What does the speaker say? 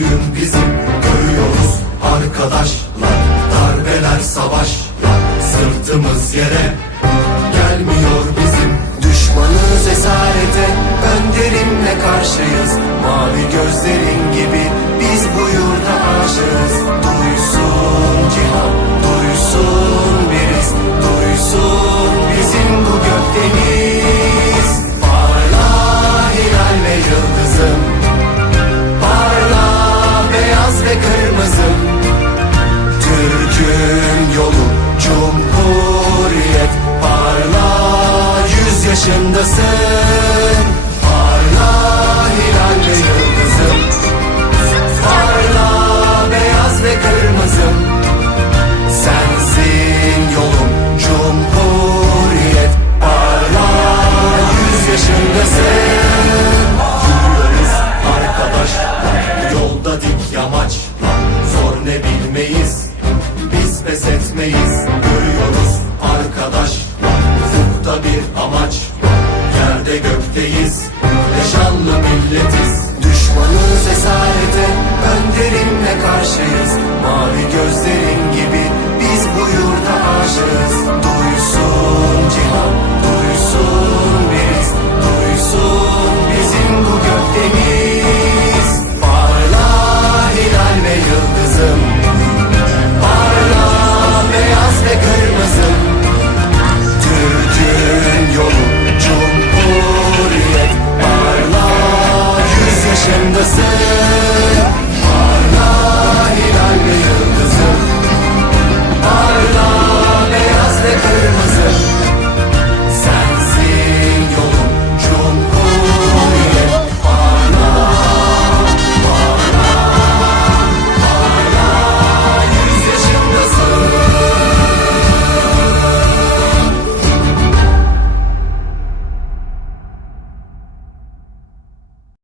Düğün bizim görüyoruz arkadaşlar. Darbeler savaşlar sırtımız yere. Gelmiyor bizim Düşmanız esarete. Önderimle karşıyız Mavi gözlerin gibi başındasın. insanla milletiz. Düşmanı esarete önderimle karşıyız. Mavi gözlerin gibi biz bu yurda aşığız. Duysun.